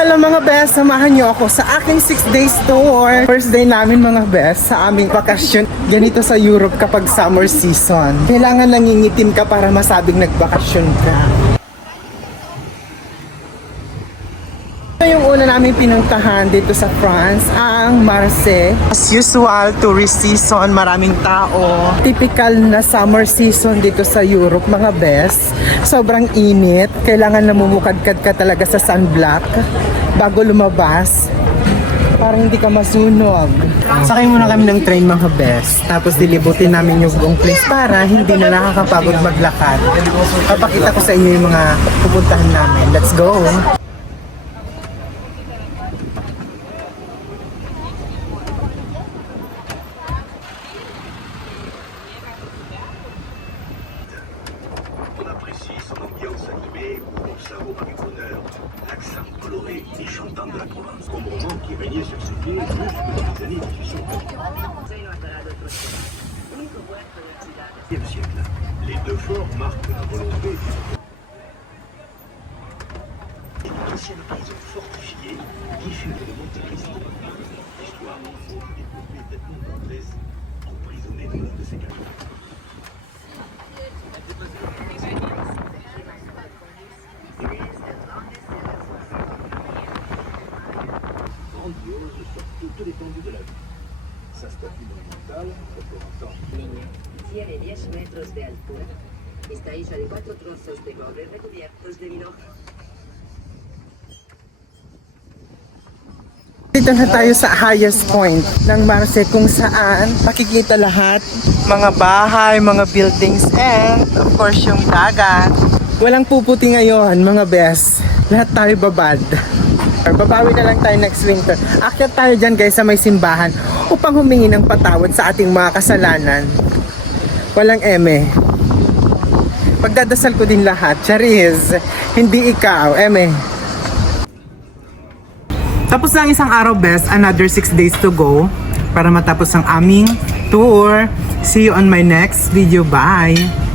Hello mga best, samahan niyo ako sa aking 6 days tour. First day namin mga best sa aming bakasyon. Ganito sa Europe kapag summer season. Kailangan nangingitim ka para masabing nagbakasyon ka. Ito yung una namin pinuntahan dito sa France, ang Marseille. As usual, tourist season, maraming tao. Typical na summer season dito sa Europe, mga best. Sobrang init. Kailangan namumukadkad ka talaga sa sunblock bago lumabas. Parang hindi ka masunog. Sakay muna kami ng train mga best. Tapos dilibutin namin yung buong place para hindi na nakakapagod maglakad. Papakita ko sa inyo yung mga pupuntahan namin. Let's go! L'accent coloré et chantant de la province, comme roman qui régnait sur ce pays jusque dans les années 1800. Siècle. Les deux forts marquent la volonté et une ancienne prison fortifiée qui fut de Monte Cristo. L'histoire en faux développée d'Edmond Dantes, emprisonné dans l'un de ses cachets. Grandiose sur toute l'étendue de la ville. Sa statue monumentale, représentant Tiene 10 metros de altura. Está hecha de 4 trozos de cobre recubiertos de vino. Dito na tayo sa highest point ng Marseille kung saan makikita lahat, mga bahay, mga buildings, and of course yung dagat. Walang puputi ngayon mga best. Lahat tayo babad. Babawi na lang tayo next winter. Akyat tayo dyan guys sa may simbahan upang humingi ng patawad sa ating mga kasalanan. Walang eme. Pagdadasal ko din lahat. Charis, hindi ikaw, eme. Tapos lang isang araw best, another 6 days to go para matapos ang aming tour. See you on my next video. Bye!